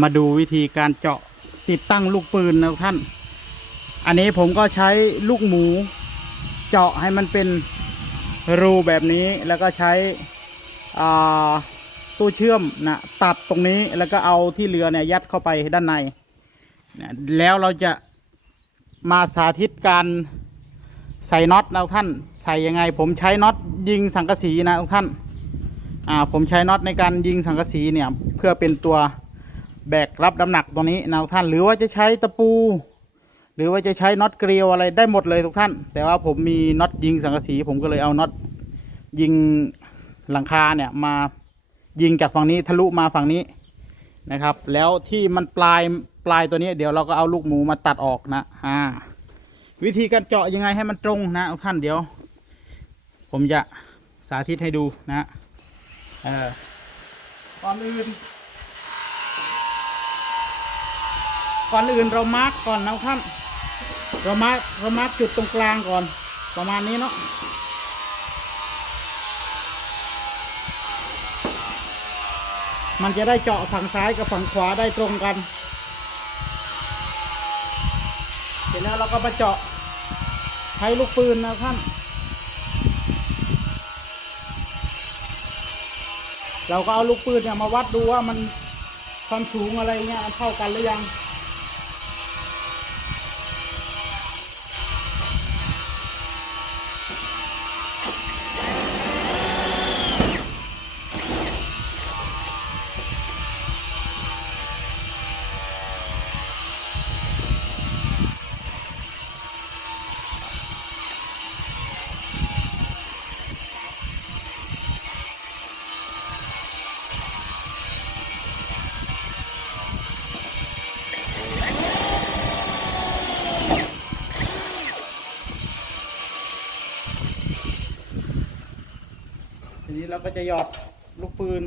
มาดูวิธีการเจาะติดตั้งลูกปืนนะท่าน อันนี้ผมก็ใช้ลูกหมูเจาะให้มันเป็นรูแบบนี้แล้วก็ใช้ตู้เชื่อมนะตัดตรงนี้แล้วก็เอาที่เหลือเนี่ยยัดเข้าไปด้านในนะแล้วเราจะมาสาธิตการใส่น็อตนะท่านใส่ยังไง ผมใช้น็อตยิงสังกะสีนะท่านอ่าผมใช้น็อตในการยิงสังกะสีเนี่ยเพื่อเป็นตัว แบกรับน้ำหนักตรงนี้นะท่าน หรือว่าจะใช้ตะปู หรือว่าจะใช้น็อตเกลียวอะไรได้หมดเลยทุกท่าน แต่ว่าผมมีน็อตยิงสังกะสี ผมก็เลยเอาน็อตยิงหลังคาเนี่ยมายิงจากฝั่งนี้ทะลุมาฝั่งนี้นะครับ แล้วที่มันปลายปลายตัวนี้ เดี๋ยวเราก็เอาลูกหมูมาตัดออกนะอ่าวิธีการเจาะยังไงให้มันตรงนะท่านเดี๋ยว ผมจะสาธิตให้ดูนะเออก่อนอื่น ก่อนอื่นเรามาร์กก่อนนะท่านเรามาร์กเรามาร์กจุดตรงกลางก่อน ประมาณนี้เนาะมันจะได้เจาะฝั่งซ้ายกับฝั่งขวาได้ตรงกัน เสร็จแล้วเราก็มาเจาะใช้ลูกปืนนะท่าน เราก็เอาลูกปืนเนี่ยมาวัดดูว่ามันความสูงอะไรเงี้ยเท่ากันหรือยัง ทีนี้เราก็จะหยอดลูกปืน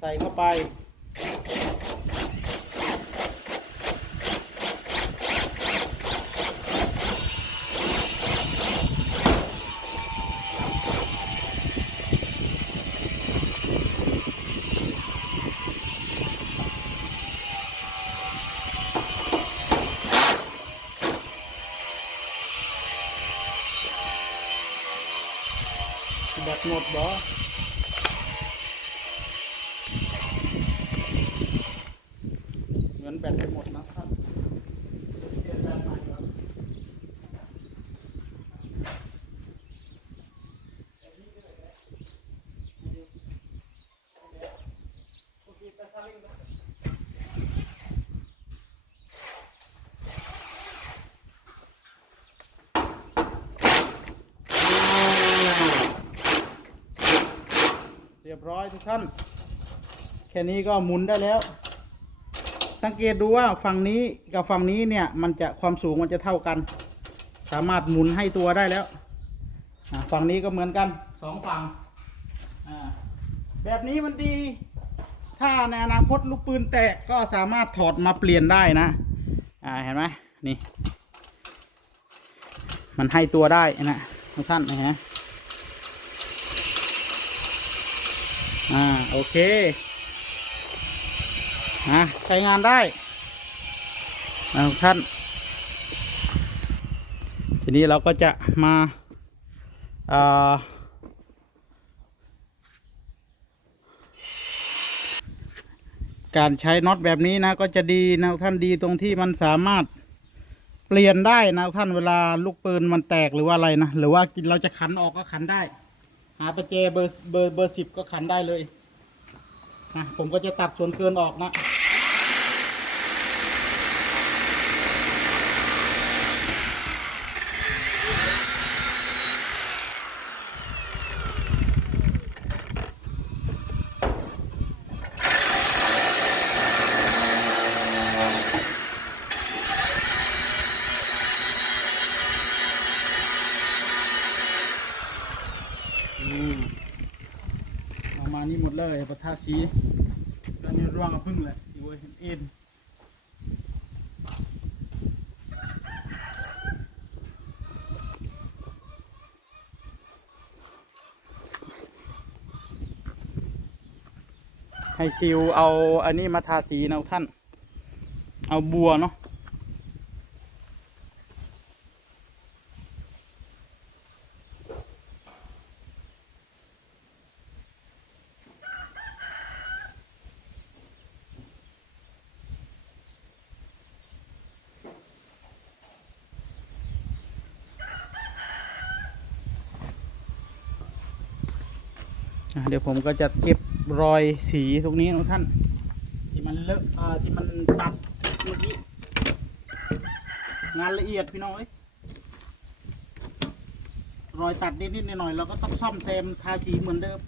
ใส่เข้าไป แบตหมดบ่เงินแบตไปหมดนะครับเปลี่ยนแบตใหม่ก่อนโอเคไปซาเล้งนะ เรี ยบร้อยทุกท่าน แค่นี้ก็หมุนได้แล้ว สังเกตดูว่าฝั่งนี้กับฝั่งนี้เนี่ยมันจะความสูงมันจะเท่ากัน สามารถหมุนให้ตัวได้แล้วอ่าฝั่งนี้ก็เหมือนกันสองฝั่งอ่าแบบนี้มันดี ถ้าในอนาคตลูกปืนแตกก็สามารถถอดมาเปลี่ยนได้นะอ่าเห็นไหมนี่ มันให้ตัวได้นะทุกท่านนะฮะ อ่า โอเคอะใช้งานได้นะท่าน ทีนี้เราก็จะมาอ่าการใช้น็อตแบบนี้นะก็จะดีนะท่านดีตรงที่มันสามารถเปลี่ยนได้นะท่านเวลาลูกปืนมันแตกหรือว่าอะไรนะหรือว่าเราจะขันออกก็ขันได้ หาประแจเบอร์เบอร์เบอร์สิบก็ขันได้เลยนะผมก็จะตัดส่วนเกินออกนะ ออามานี่หมดเลยประทาสีแล้วนี่ร่วงกับพึ่งเลยอยู่เห็นเอ็นให้ซิลเอาอันนี้มาทาสีนะท่าน เอาบัวเนาะ เดี๋ยวผมก็จะเก็บรอยสีตรงนี้นะท่าน ที่มันเลอะที่มันตัดเมื่อกี้งานละเอียดพี่น้องเอ้ยรอยตัดนิดๆหน่อยๆเราก็ต้องซ่อมเต็มทาสีเหมือนเดิม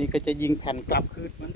นี้ก็จะยิงแผ่นกลับคืนมัน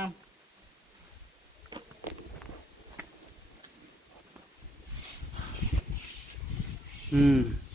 ามอืม